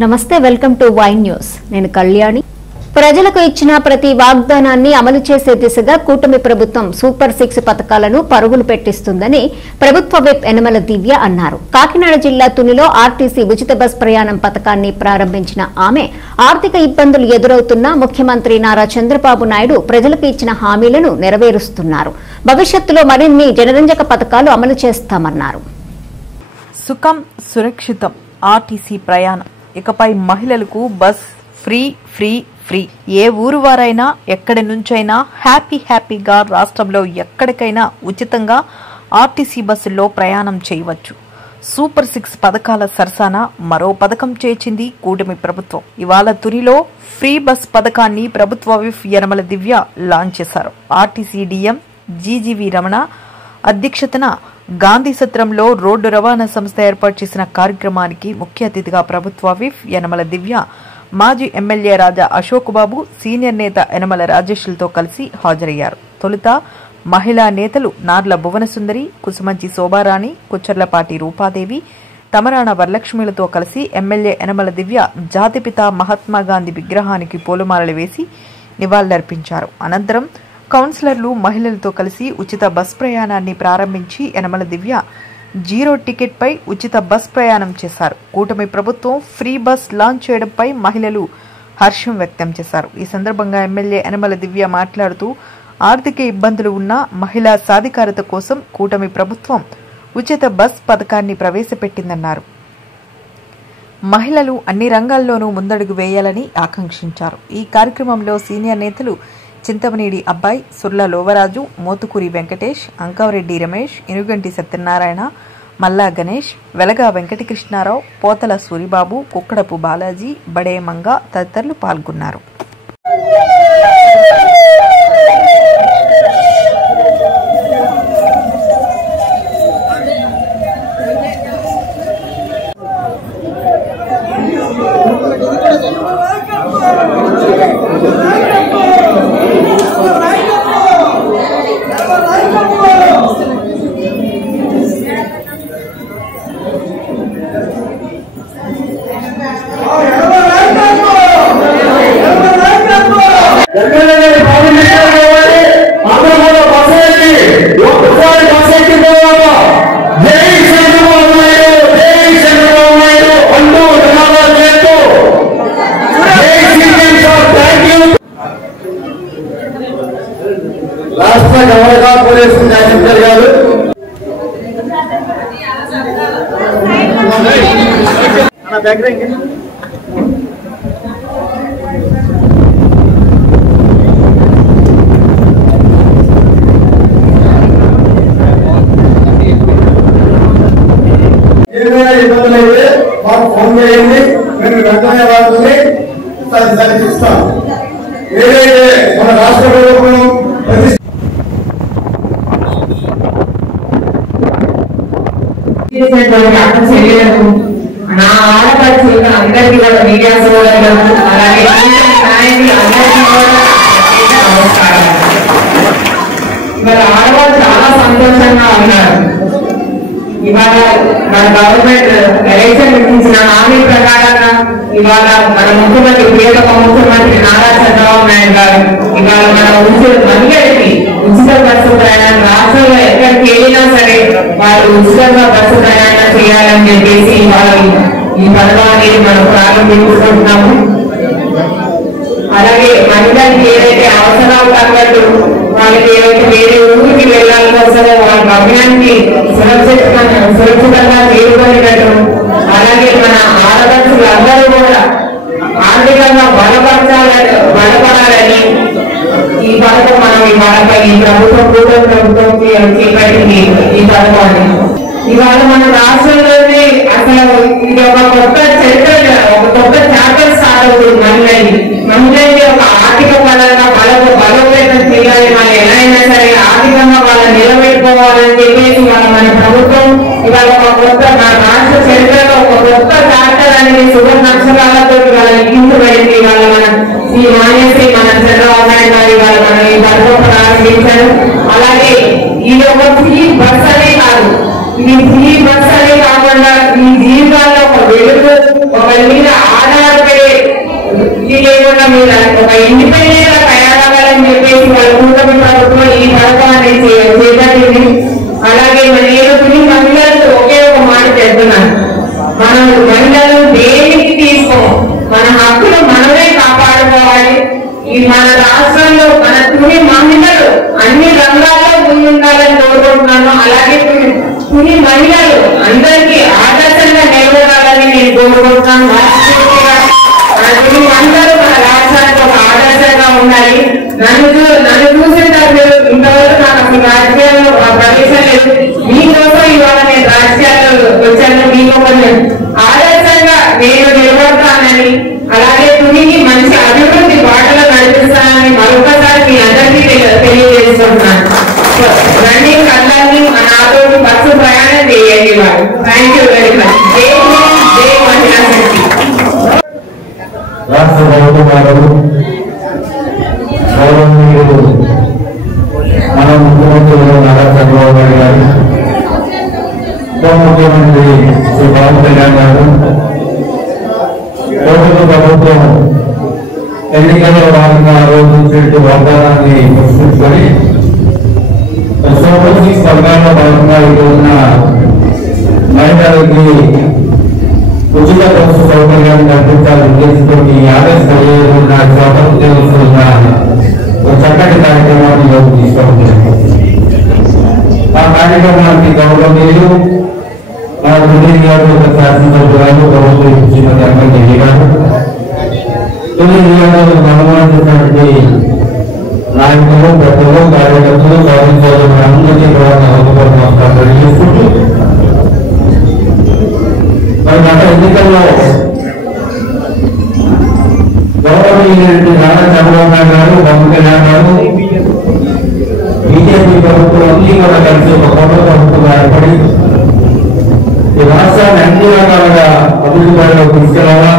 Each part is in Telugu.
నమస్తే వెల్కమ్ టు వైన్ న్యూస్ నేను కళ్యాణి ప్రజలకు ఇచ్చిన ప్రతి వాగ్దానాన్ని అమలు చేసే దిశగా కూటమి ప్రభుత్వం సూపర్ 6 పథకాలను పరుగులు పెట్టిస్తుందని ప్రభుత్వ విప్ యనమల దివ్య అన్నారు. కాకినాడ జిల్లా తునిలో ఆర్టీసీ ఉచిత బస్ ప్రయాణం పథకాన్ని ప్రారంభించిన ఆమె ఆర్థిక ఇబ్బందులు ఎదురవుతున్న ముఖ్యమంత్రి నారా చంద్రబాబు నాయుడు ప్రజలకు ఇచ్చిన హామీలను నెరవేరుస్తున్నారు. భవిష్యత్తులో మరిన్ని జనరంజక పథకాలు అమలు చేస్తామన్నారు. సుఖం సురక్షితం ఆర్టీసీ ప్రయాణం ఇకపై మహిళలకు బస్ ఫ్రీ ఫ్రీ ఫ్రీ. ఏ ఊరు వారైనా ఎక్కడి నుంచైనా హ్యాపీగా రాష్ట్రంలో ఎక్కడికైనా ఉచితంగా ఆర్టీసీ బస్సుల్లో ప్రయాణం చేయవచ్చు. సూపర్ 6 పథకాల సరసన మరో పథకం చేర్చింది కూటమి ప్రభుత్వం. ఇవాళ తునిలో ఫ్రీ బస్ పథకాన్ని ప్రభుత్వ విప్ యనమల దివ్య లాంచ్ చేశారు. ఆర్టీసీ డీఎం జీజీవీ రమణ అధ్యక్షతన గాంధీ సత్రంలో రోడ్డు రవాణా సంస్థ ఏర్పాటు చేసిన కార్యక్రమానికి ముఖ్య అతిథిగా ప్రభుత్వ విప్ యనమల దివ్య, మాజీ ఎమ్మెల్యే రాజా అశోక్ బాబు, సీనియర్ నేత యనమల రాజేష్లతో కలిసి హాజరయ్యారు. తొలుత మహిళా నేతలు నార్ల భువనసుందరి, కుసుమంచి శోభారాణి, కుచ్చర్లపాటి రూపాదేవి, తమరాణ వరలక్ష్మిలతో కలిసి ఎమ్మెల్యే యనమల దివ్య జాతిపిత మహాత్మాగాంధీ విగ్రహానికి పూలమాలలు వేసి నివాళులర్పించారు. అనంతరం కౌన్సిలర్లు మహిళలతో కలిసి ఉచిత బస్ ప్రయాణాన్ని ప్రారంభించి యనమల దివ్య జీరో టికెట్ పై ఉచిత బస్ ప్రయాణం చేశారు. కూటమి ప్రభుత్వం ఫ్రీ బస్ లాంచ్ చేయడంపై మహిళలు హర్షం వ్యక్తం చేశారు. ఈ సందర్భంగా ఎమ్మెల్యే యనమల దివ్య మాట్లాడుతూ ఆర్థిక ఇబ్బందులు ఉన్న మహిళా సాధికారత కోసం కూటమి ప్రభుత్వం ఉచిత బస్ పథకాన్ని ప్రవేశపెట్టిందన్నారు. మహిళలు అన్ని రంగాల్లోనూ ముందడుగు వేయాలని ఆకాంక్షించారు. ఈ కార్యక్రమంలో సీనియర్ నేతలు చింతమనేడి అబ్బాయి, సుర్ల లోవరాజు, మోతుకూరి వెంకటేష్, అంకవరెడ్డి రమేష్, ఇనుగంటి సత్యనారాయణ, మల్లా గణేష్, వెలగా వెంకటకృష్ణారావు, పోతల సూరిబాబు, కుక్కడపు బాలాజీ, బడేమంగ తదితరులు పాల్గొన్నారు. రాష్ట్ర గవర్నర్ పోలీసు కమిషనర్ గారు ఏదైనా ఇబ్బందులు అయితే మాకు ఫోన్ చేయండి, మేము వెంటనే వాటిని సరిచిస్తాం. ఏదైతే మన రాష్ట్ర ప్రభుత్వం నా ఆడపడుచు అందరికీ కూడా మీడియా సోదరులకు అలాగే నమస్కారం. ఇవాళ ఆడవాళ్ళు చాలా సంతోషంగా ఉన్నారు. ఇవాళ మన గవర్నమెంట్ ఎలక్షన్ ఇచ్చిన హామీ ప్రకారంగా ఇవాళ మన ముఖ్యమంత్రి ప్రియతమ ముఖ్యమంత్రి నారా చంద్రబాబు నాయుడు గారు ఇవాళ మన మహిళలకి ఉచిత బస్సు ప్రయాణం రాష్ట్రంలో ఎక్కడికి వెళ్ళినా సరే వాళ్ళు ఉచితంగా బస్సు ప్రయాణం చేయాలని చెప్పేసి వాళ్ళు ఈ పథకాన్ని మనం ప్రారంభించుకుంటున్నాము. అలాగే మహిళలకి ఏదైతే అవసరాలు తగ్గట్టు వాళ్ళకి ఏదైతే వేరే ఊరికి వెళ్ళాలి కోసమో వాళ్ళ గమ్యానికి సురక్షితంగా చేరుకునేటట్టు, అలాగే మన ఆడపడుచులు అందరూ కూడా ఆర్థికంగా బలపడాలని ఈ పథకం మనం ఇవాళపై ఈ ప్రభుత్వం కూటమి ప్రభుత్వం చేపట్టింది. ఈ పథకాన్ని ఇవాళ మన రాష్ట్రంలోనే అసలు ఇది ఒక కొత్త చరిత్ర, ఒక కొత్త చాప్టర్ స్టార్ట్ అవుతుంది. మహిళల్ని ఒక ఆర్థిక పరంగా బలోపేతం చేయాలి. మనం ఎలా అయినా సరే ఆర్థికంగా వాళ్ళని నిలబెట్టుకోవాలని చెప్పేసి మన ప్రభుత్వం ఇవాళ ఒక కొత్త రాష్ట్ర చరిత్రలో ఒక కొత్త చాప్టర్ అనేది సువర్ణ అక్షరాలతో ఇవాళ లిఖించబడింది. ఇవాళ మన ఈ మాన్యశ్రీ మన చంద్రబాబు నాయుడు గారు ఇవాళ మనం ఈ పథకం ప్రారంభించారు. అలాగే ఇది ఒక ఫ్రీ బస్ అనే కాదు, ఇది ఫ్రీ బస్ అనే కాకుండా ఈ జీవితాల్లో ఒక వెలుగు, ఒకరి మీద ఒక ఇండిపెండెంట్ గా తయారవ్వాలని చెప్పేసి వాళ్ళ కూటమి ప్రభుత్వం ఈ పథకాన్ని చేపట్టింది. అలాగే నేను కొన్ని మహిళలకు ఒకే ఒక మాట చెప్తున్నాను, మనం మహిళలు దేనికి తీసుకోము, మన హక్కులు మనమే కాపాడుకోవాలి. ఈ మన రాష్ట్రంలో మన తుని మహిళలు అన్ని రంగాల్లో ముందుండాలని కోరుకుంటున్నాను. అలాగే తుని మహిళలు అందరికీ ఆదర్శంగా నిలబడాలని నేను కోరుకుంటున్నాను. తుని మహిళలు మన రాష్ట్రానికి ఒక ఆదర్శంగా ఉండాలి. నన్ను చూసేటప్పుడు ఇంతవరకు నాకు అసలు రాజకీయాల్లో ప్రవేశం లేదు. మీకోసం ఇవాళ నేను రాజకీయాల్లో వచ్చాను. మీకు కొంచెం ఆదర్శంగా నేను నిలబడతానని, అలాగే తునిని మంచి అభివృద్ధి బాటలో నడిపిస్తానని మరొకసారి మీ అందరికీ తెలియజేస్తున్నాను. రండి కళ్ళని నాతో బస్సు ప్రయాణం చేయండి వారు. Thank you very much. జై మహిళా శక్తి. రాష్ట్ర ప్రభుత్వం వారు గౌరవనీయులు మన ముఖ్యమంత్రి నారా చంద్రబాబు నాయుడు గారు, ఉప ముఖ్యమంత్రి శ్రీ పవన్ కళ్యాణ్ గారు, ప్రభుత్వం ఎన్నికల్లో భాగంగా ఆలోచించే వాగ్దానాన్ని ప్రశ్నించుకొని సూపర్ 6 పథకాల్లో భాగంగా ఈ రోజున మహిళలకి ఉచిత బస్సు సౌకర్యాన్ని కల్పించాలని ఉద్దేశంతో ఆగస్టు 15న స్వాతంత్ర దినోత్సవం ఒక చక్కటి కార్యక్రమాన్ని తీసుకుంటున్నాం. ఆ కార్యక్రమానికి గౌరవనీయులు మన తుని నియోజకవర్గ శాసనసభ్యురాలు ప్రభుత్వం శ్రీమతి అంబేద్కర్ గారు, తుని నియోజకవర్గం అనుమతించినటువంటి నాయకులు, పెద్దలు, కార్యకర్తలు, సాధించారు అందరికీ కూడా నమస్కారం తెలియజేసుకుంటూ, మరి గత ఎన్నికల్లో గౌరవనీయులైనటువంటి నారా చంద్రబాబు నాయుడు గారు, పవన్ కళ్యాణ్ గారు, బీజేపీ ప్రభుత్వం అన్ని కూడా కలిసి ఒక కొత్త ప్రభుత్వంగా ఏర్పడి ఈ రాష్ట్రాన్ని అన్ని రకాలుగా అభివృద్ధి పనిలో తీసుకెళ్లాలా.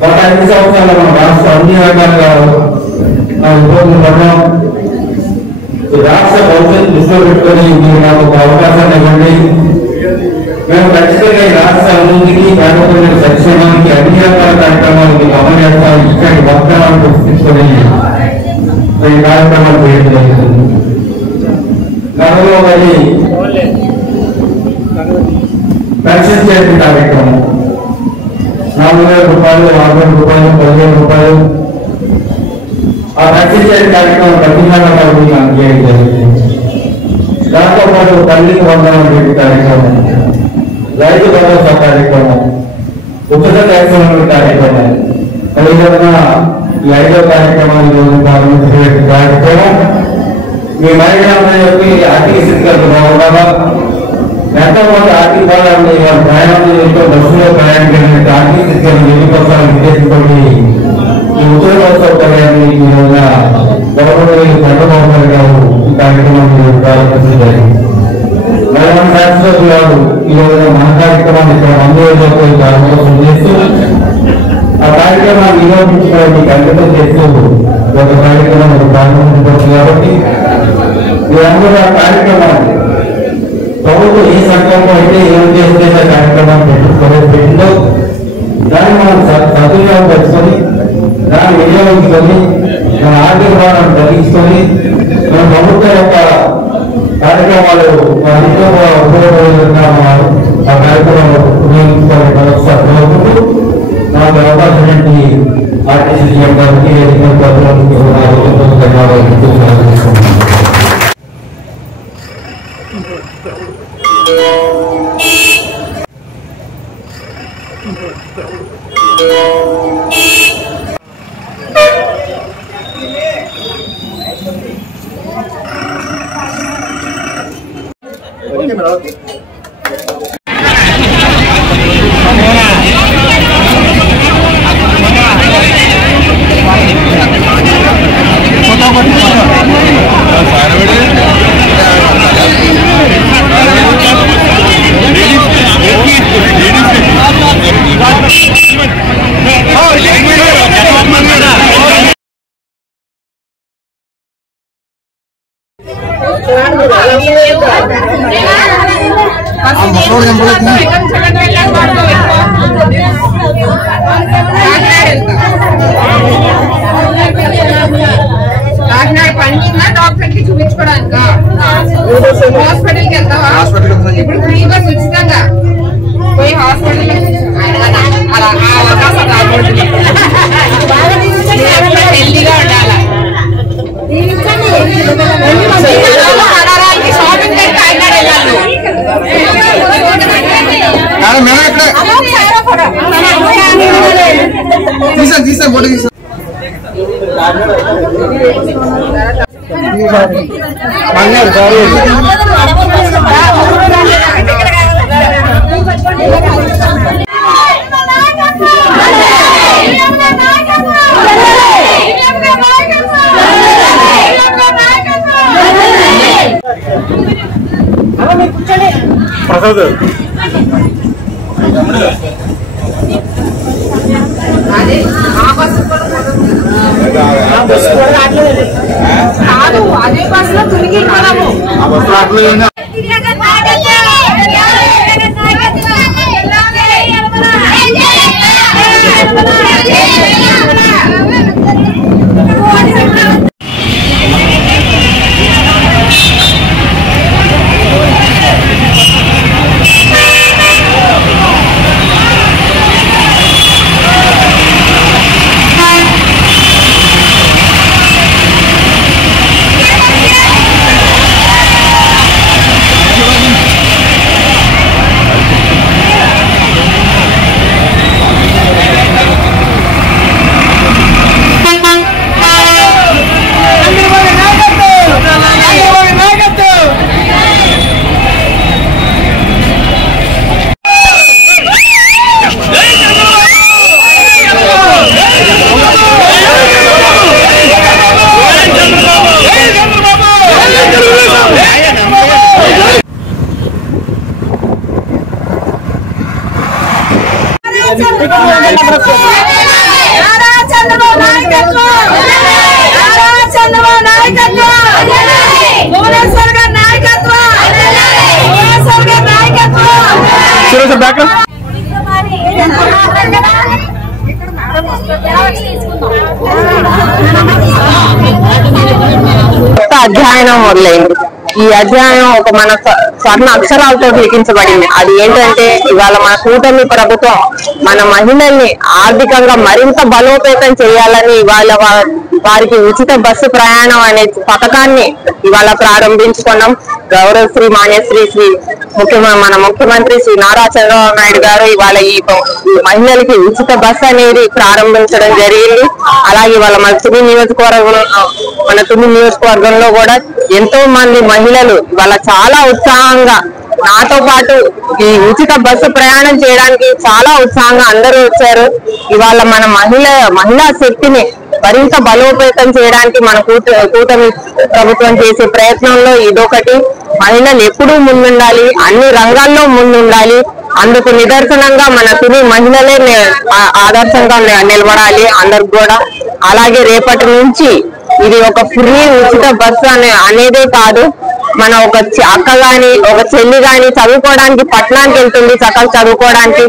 గత 5 సంవత్సరాల మన రాష్ట్రం అన్ని రకాలుగా ఇబ్బందులు పడడం, ఈ రాష్ట్ర భవిష్యత్తు దృష్టిలో పెట్టుకొని మీరు నాకు ఒక అవకాశాన్ని ఇవ్వండి, మేము ఖచ్చితంగా ఈ రాష్ట్ర అభివృద్ధికి, పేదల సంక్షేమానికి అన్ని రకాల కార్యక్రమాలు మీకు అమలు చేస్తాం, ఇక్కడి వాగ్దానాలు గుర్తించుకొని ఈ కార్యక్రమాలు చేయడం జరుగుతుంది. గతంలో మరి పెన్షన్ చేసే కార్యక్రమం 4,000 రూపాయలు, 50 రూపాయలు, 15 రూపాయలు, ఆ పెన్షన్ చేసే కార్యక్రమం ప్రతిజ్ఞాన అందజేయడం జరుగుతుంది. దాంతో పాటు తల్లికి వందనం చేసే కార్యక్రమం, రైతు భరోసా కార్యక్రమం, ఉచిత ట్యాక్సుల కార్యక్రమం, అదేవిధంగా ఈ 5వ కార్యక్రమాన్ని ప్రారంభించే కార్యక్రమం మీ మహిళలందరూ చెప్పి ఆర్థిక స్థితిగతులు బాగుండాలా, ఎంతోమంది ఆర్థిక బాధాన్ని వారు ప్రయాణం చేస్తూ బస్సులో ప్రయాణం చేసినట్టు ఆర్థిక స్థితిగతులు మెరుగుపరచాలని ఉద్దేశంతో ఈ ఉచిత బస్సు సౌకర్యాన్ని ఈ రోజున గవర్నమెంట్ చంద్రబాబు నాయుడు గారు ఈ కార్యక్రమాన్ని ప్రారంభించడం జరిగింది. మరి మన శాసనసభ్యులు వారు ఈ రోజున మన కార్యక్రమాన్ని ఇక్కడ మందులో ప్రారంభోత్సవం చేస్తూ ఆ కార్యక్రమాన్ని నిరోధించడానికి అంకితం చేస్తూ ఒక కార్యక్రమం ప్రారంభించవచ్చు. కాబట్టి మీరందరూ ఆ కార్యక్రమాన్ని ప్రభుత్వం ఏ సంకల్పం అయితే ఏం చేస్తే కార్యక్రమాన్ని పెట్టిందో దాన్ని మనం సద్వినియోగం పెట్టుకొని, దాన్ని వినియోగించుకొని, మన ఆర్థిక భారాన్ని తగ్గించుకొని, మన ప్రభుత్వం యొక్క కార్యక్రమాలు మనతో ఉపయోగపడేందుకు ఆ కార్యక్రమాలు ఉపయోగించుకోవాలని మరొకసారి కోరుకుంటూ నాకు అవకాశం ఏంటి ఆర్టీసీ సీఎం గారికి ధన్యవాదాలు. కాకినాడ పండిందా డాక్టర్ కి చూపించుకోవడానికా హాస్పిటల్కి వెళ్తావా ఇప్పుడు ఫ్రీ బస్ ఉచితంగా పోయి హాస్పిటల్ హెల్దీగా ఉండాలి షాపింగ్ కాకినాడ వెళ్ళాలి తీసా ఫోటో తీసా ప్రసాద్ కాదు అదే బస్ లో తిరిగి అధ్యాయనం మొదలైంది. ఈ అధ్యాయం ఒక మన స్వర్ణ అక్షరాలతో లిఖించబడింది. అది ఏంటంటే ఇవాళ మన కూటమి ప్రభుత్వం మన మహిళల్ని ఆర్థికంగా మరింత బలోపేతం చేయాలని ఇవాళ వారికి ఉచిత బస్సు ప్రయాణం అనే పథకాన్ని ఇవాళ ప్రారంభించుకున్నాం. గౌరవశ్రీ మాన్యశ్రీ మన ముఖ్యమంత్రి శ్రీ నారా చంద్రబాబు నాయుడు గారు ఇవాళ ఈ మహిళలకి ఉచిత బస్సు అనేది ప్రారంభించడం జరిగింది. అలాగే ఇవాళ మన తుని నియోజకవర్గంలో కూడా ఎంతో మంది మహిళలు ఇవాళ చాలా ఉత్సాహంగా నాతో పాటు ఈ ఉచిత బస్సు ప్రయాణం చేయడానికి చాలా ఉత్సాహంగా అందరూ వచ్చారు. ఇవాళ మన మహిళా శక్తిని మరింత బలోపేతం చేయడానికి మన కూటమి ప్రభుత్వం చేసే ప్రయత్నంలో ఇదొకటి. మహిళలు ఎప్పుడూ ముందుండాలి, అన్ని రంగాల్లో ముందుండాలి. అందుకు నిదర్శనంగా మన తుని మహిళలే ఆదర్శంగా నిలబడాలి అందరికి కూడా. అలాగే రేపటి నుంచి ఇది ఒక ఫ్రీ ఉచిత బస్సు అనేదే కాదు, మన ఒక అక్క గాని ఒక చెల్లి గాని చదువుకోవడానికి పట్టణానికి వెళ్తుంది చక్కగా చదువుకోవడానికి.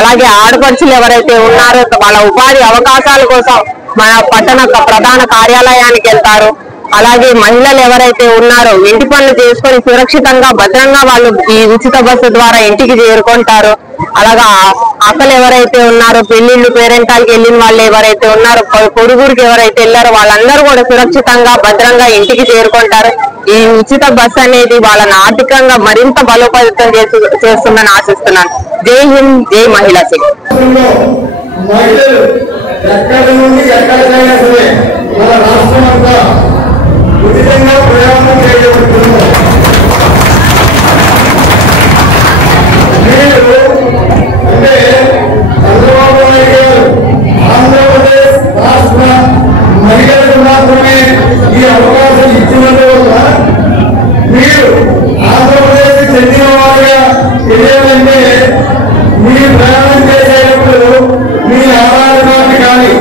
అలాగే ఆడపడుచులు ఎవరైతే ఉన్నారో వాళ్ళ ఉపాధి అవకాశాల కోసం మన పట్టణ ప్రధాన కార్యాలయానికి వెళ్తారు. అలాగే మహిళలు ఎవరైతే ఉన్నారో ఇంటి పనులు చేసుకొని సురక్షితంగా భద్రంగా వాళ్ళు ఈ ఉచిత బస్సు ద్వారా ఇంటికి చేరుకుంటారు. అలాగా అక్కలు ఎవరైతే ఉన్నారో పెళ్లిళ్ళు పేరెంటాలకి వెళ్ళిన వాళ్ళు ఎవరైతే ఉన్నారో పొరుగురికి ఎవరైతే వెళ్ళారో వాళ్ళందరూ కూడా సురక్షితంగా భద్రంగా ఇంటికి చేరుకుంటారు. ఈ ఉచిత బస్సు అనేది వాళ్ళని ఆర్థికంగా మరింత బలోపేతం చేస్తుందని ఆశిస్తున్నాను. జై హింద్, జై మహిళా శక్తి. ఉచితంగా ప్రయాణం చేయబడుతున్నారు. మీరు అంటే చంద్రబాబు నాయుడు గారు ఆంధ్రప్రదేశ్ రాష్ట్ర మహిళలకు మాత్రమే ఈ అవకాశం ఇచ్చినందువల్ల మీరు ఆంధ్రప్రదేశ్ చెందిన వారిగా తెలియాలంటే మీరు ప్రయాణం చేసేటప్పుడు మీ ఆధార్ కార్డు కానీ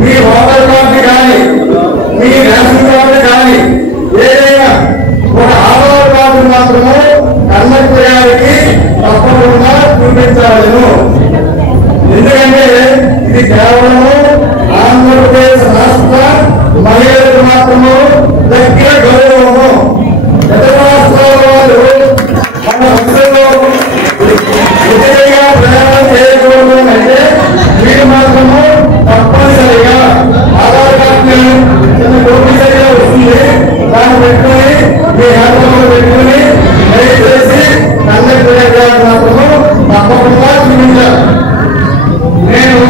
మీ ఓటర్ కార్డు కానీ మీ రేషన్ కార్డు కానీ ఏదైనా ఒక ఇది కేవలం ఆంధ్రప్రదేశ్ రాష్ట్ర మహిళలకు మాత్రము దగ్గర గౌరవము. ఇతర రాష్ట్రాల వాళ్ళు మన బస్సులో ఉచితంగా ప్రయాణం చేయకూడదు అంటే మీరు మాత్రము తప్పనిసరిగా ఆధార్ కార్డు చిన్న తప్పనిసరిగా వస్తుంది. దాన్ని పెట్టుకొని మీ హ్యాండ్లో పెట్టుకొని దయచేసి కండక్టర్ మాత్రము తప్పకుండా చూపించారు. నేను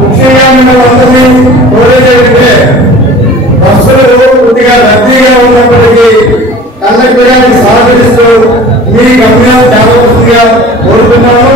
ముఖ్యంగా మేము అందరినీ కోరేదంటే బస్సులు కొద్దిగా రద్దీగా ఉన్నప్పటికీ కండక్టర్ గారిని సహకరిస్తూ మీ గమ్యాలు చేరవలసిందిగా కోరుతున్నాము.